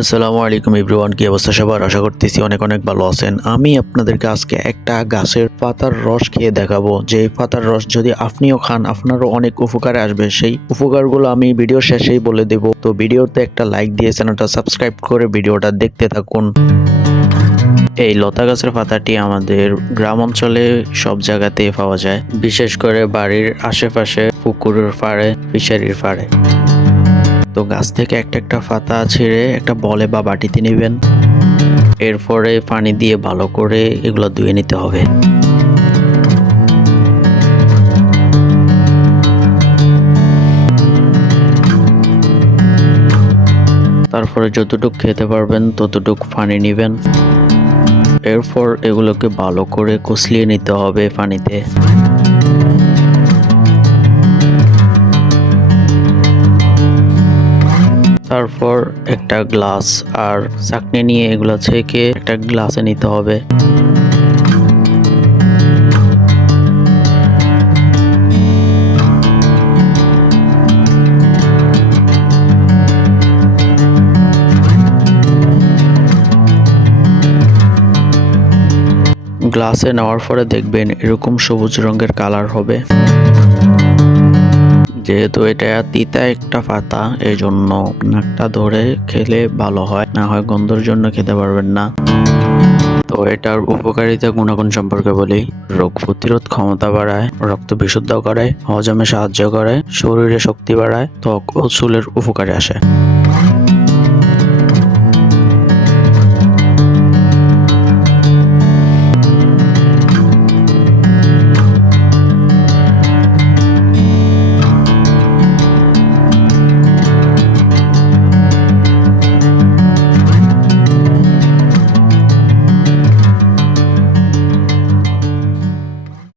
আসসালামু আলাইকুম এভরিওয়ান, কি অবস্থা সবার? আশা করতেছি অনেক অনেক ভালো আছেন। আমি আপনাদেরকে আজকে একটা গাছের পাতার রস খেয়ে দেখাবো, যে পাতার রস যদি আপনিও খান আপনারও অনেক উপকারে আসবে। সেই উপকারগুলো আমি ভিডিও শেষেই বলে দেব। তো ভিডিওতে একটা লাইক দিয়ে চ্যানেলটা সাবস্ক্রাইব করে ভিডিওটা দেখতে থাকুন। এই লতা গাছের পাতাটি আমাদের গ্রাম অঞ্চলে সব জায়গাতে পাওয়া যায়, বিশেষ করে বাড়ির আশেপাশে, পুকুরের পাড়ে, ফিশারির পাড়ে। তো গাছ থেকে একটা একটা পাতা ছিঁড়ে একটা বলে বা বাটিতে নেবেন। এরপরে পানি দিয়ে ভালো করে এগুলো ধুয়ে নিতে হবে। তারপরে যতটুকু খেতে পারবেন ততটুকু পানি নেবেন। এরপর এগুলোকে ভালো করে কষলিয়ে নিতে হবে পানিতে। তারপর একটা গ্লাস আর চাকনি নিয়ে এগুলো ছেঁকে একটা গ্লাসে নিতে হবে। গ্লাসে নেওয়ার পরে দেখবেন এরকম সবুজ রঙের কালার হবে। যেহেতু এটা তিতা একটা পাতা, এই জন্য নাকটা ধরে খেলে ভালো হয়, না হয় গন্ধের জন্য খেতে পারবেন না। তো এটার উপকারিতা গুণাগুণ সম্পর্কে বলি। রোগ প্রতিরোধ ক্ষমতা বাড়ায়, রক্ত বিশুদ্ধ করে, হজমে সাহায্য করে, শরীরে শক্তি বাড়ায়, ত্বক ও চুলের উপকারে আসে।